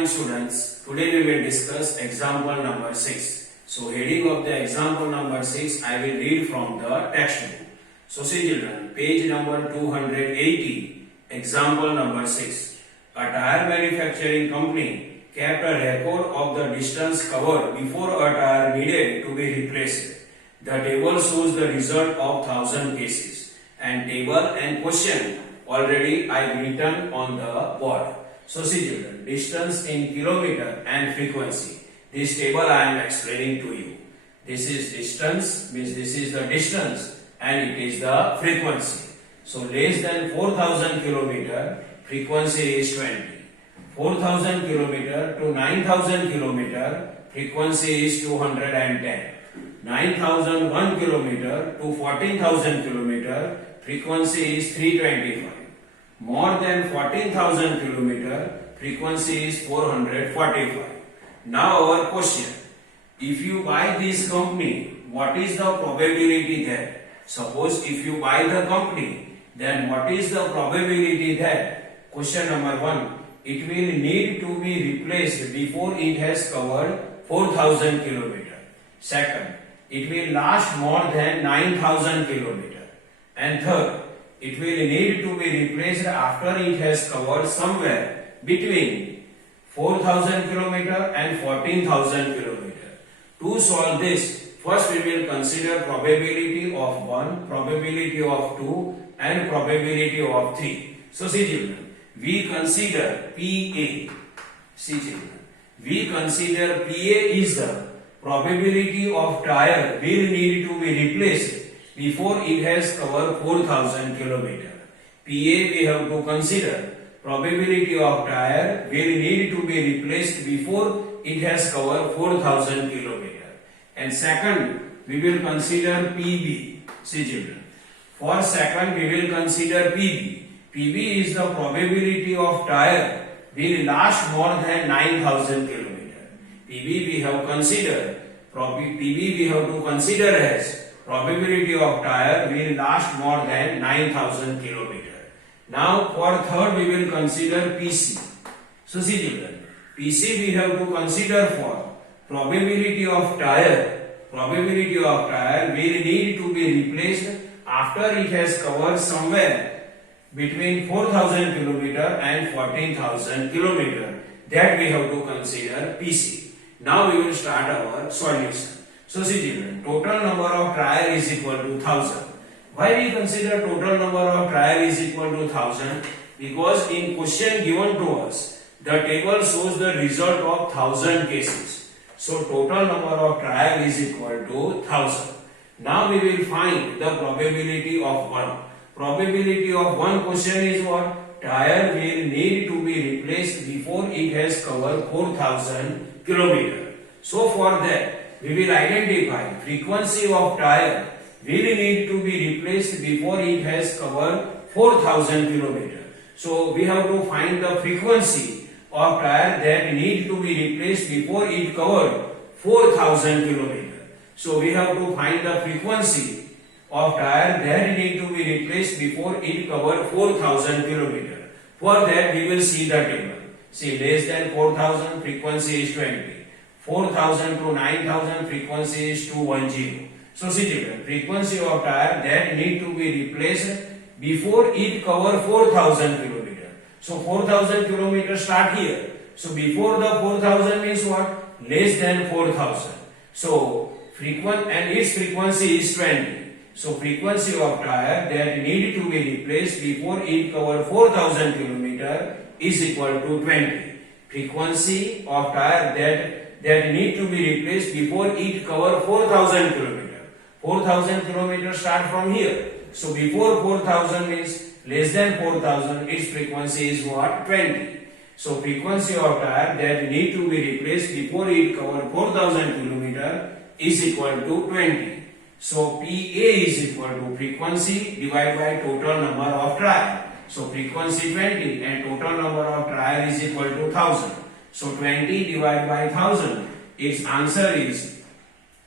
morning students. Today we will discuss example number 6. So heading of the example number 6 I will read from the textbook. So see children, page number 280, example number 6. A tire manufacturing company kept a record of the distance covered before a tire needed to be replaced. The table shows the result of 1000 cases, and table and question already I written on the board. So see children, distance in kilometer and frequency. This table I am explaining to you. This is distance, means this is the distance and it is the frequency. So less than 4000 kilometer, frequency is 20. 4000 kilometer to 9000 kilometer, frequency is 210. 9001 kilometer to 14000 kilometer, frequency is 325. More than 14,000 kilometer, frequency is 445. Now our question, if you buy this company, what is the probability that? Suppose if you buy the company, then what is the probability that? Question number 1, it will need to be replaced before it has covered 4,000 kilometer. Second, it will last more than 9,000 kilometer. And third, it will need to be replaced after it has covered somewhere between 4,000 km and 14,000 km. To solve this, first we will consider probability of 1, probability of 2 and probability of 3. So see children, we consider PA. See children, we consider PA is the probability of tire will need to be replaced before it has covered 4,000 km. PA we have to consider probability of tire will need to be replaced before it has covered 4,000 km. And second, we will consider PB. See children, for second we will consider PB. PB is the probability of tire will last more than 9,000 km. PB we have considered, PB we have to consider as probability of tire will last more than 9,000 km. Now for third we will consider PC. So see children, PC we have to consider for probability of tire will need to be replaced after it has covered somewhere between 4,000 km and 14,000 km. That we have to consider PC. Now we will start our solution. So see children, total number of trial is equal to 1000. Why we consider total number of trial is equal to 1000? Because in question given to us, the table shows the result of 1000 cases. So total number of trial is equal to 1000. Now we will find the probability of 1. Probability of one question is what? Tire will need to be replaced before it has covered 4,000 km. So for that, we will identify frequency of tire will need to be replaced before it has covered 4,000 km. So we have to find the frequency of tire that need to be replaced before it covered 4,000 km. So we have to find the frequency of tire that need to be replaced before it covered 4,000 km. For that we will see the table. See, less than 4,000 frequency is 20. 4,000 to 9,000 frequency is 210. So see children, frequency of tire that need to be replaced before it cover 4,000 km. So 4,000 km start here. So before the 4,000 means what? Less than 4,000. So and its frequency is 20. So frequency of tire that need to be replaced before it cover 4,000 km is equal to 20. Frequency of tire that need to be replaced before it cover 4,000 km. 4,000 km start from here. So before 4,000 means less than 4,000, its frequency is what? 20. So frequency of tire that need to be replaced before it cover 4,000 km is equal to 20. So PA is equal to frequency divided by total number of trial. So frequency 20 and total number of trial is equal to 1000. So 20 divided by 1000, its answer is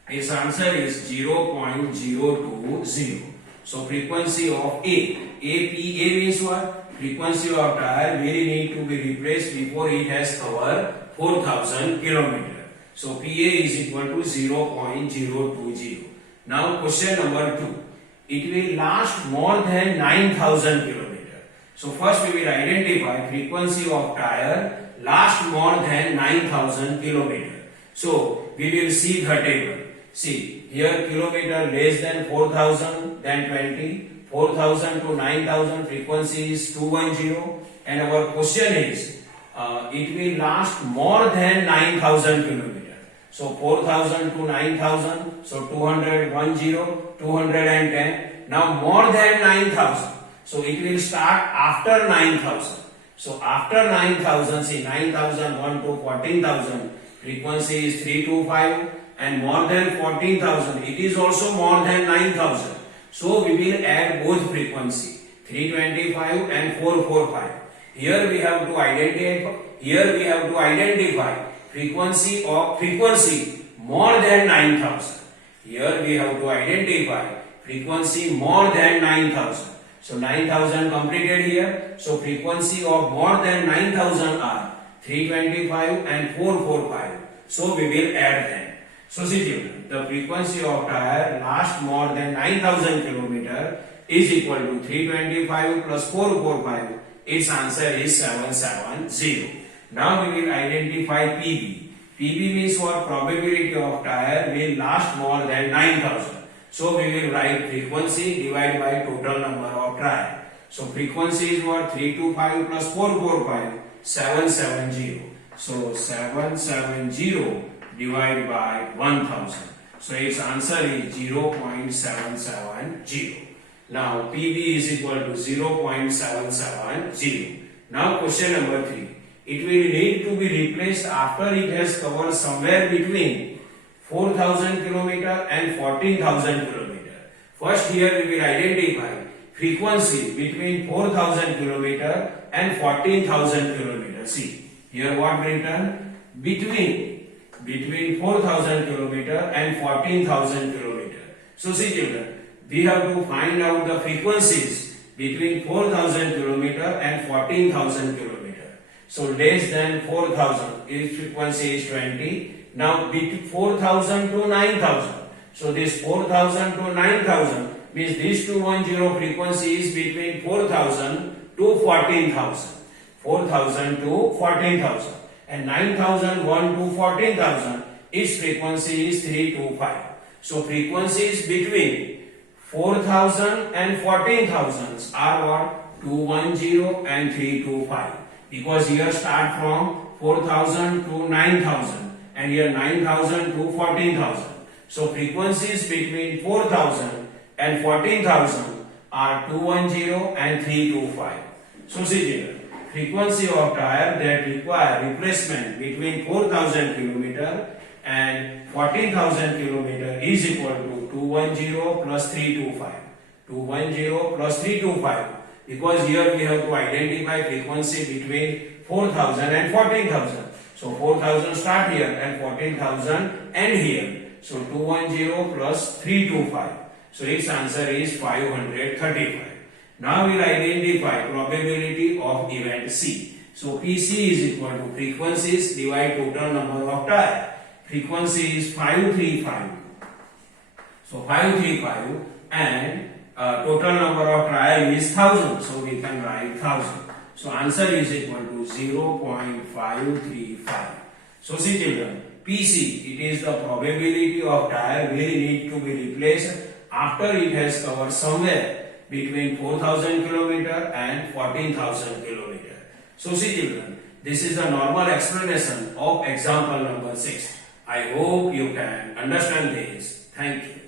0.020. So frequency of APA means what? Frequency of tire will need to be replaced before it has covered 4,000 kilometer. So PA is equal to 0.020. Now question number 2. It will last more than 9,000 kilometer. So first we will identify frequency of tire last more than 9,000 kilometer. So we will see the table. See here kilometer less than 4,000, then 20. 4,000 to 9,000 frequency is 210, and our question is it will last more than 9,000 kilometer. So 4,000 to 9,000, so 210. Now more than 9,000, so it will start after 9,000. So after 9,000, see 9,001 to 14,000 frequency is 325, and more than 14,000 it is also more than 9,000. So we will add both frequency 325 and 445. Here we have to identify frequency more than 9,000. Here we have to identify frequency more than 9,000. So 9,000 completed here. So frequency of more than 9,000 are 325 and 445. So we will add them. So see children, the frequency of tire last more than 9,000 km is equal to 325 plus 445. Its answer is 770. Now we will identify PB. PB means what? Probability of tire will last more than 9,000. So we will write frequency divided by total number of tire. So frequency is what? 325 plus 445, 770. So 770 divided by 1000. So its answer is 0.770. Now PB is equal to 0.770. Now question number 3. It will need to be replaced after it has covered somewhere between 4,000 km and 14,000 km. First here we will identify frequency between 4,000 km and 14,000 km. See here what written? Between 4,000 km and 14,000 km. So see children, we have to find out the frequencies between 4,000 km and 14,000 km. So less than 4,000, its frequency is 20. Now between 4,000 to 9,000. So this 4,000 to 9,000 means this 210 frequency is between 4,000 to 14,000. 4,000 to 14,000. And 9,001 to 14,000, its frequency is 325. So frequencies between 4,000 and 14,000 are what? 210 and 325. Because here start from 4,000 to 9,000 and here 9,000 to 14,000. So frequencies between 4,000 and 14,000 are 210 and 325. So see here, frequency of tire that require replacement between 4,000 km and 14,000 km is equal to 210 plus 325. 210 plus 325. Because here we have to identify frequency between 4,000 and 14,000. So 4,000 start here and 14,000 end here. So 210 plus 325. So its answer is 535. Now we will identify probability of event C. So PC is equal to frequencies divide total number of tire. Frequency is 535. So 535 and total number of trial is 1000. So we can write 1000. So answer is equal to 0.535. So see children, PC, it is the probability of tire will need to be replaced after it has covered somewhere between 4,000 km and 14,000 km. So see children, this is the normal explanation of example number 6. I hope you can understand this. Thank you.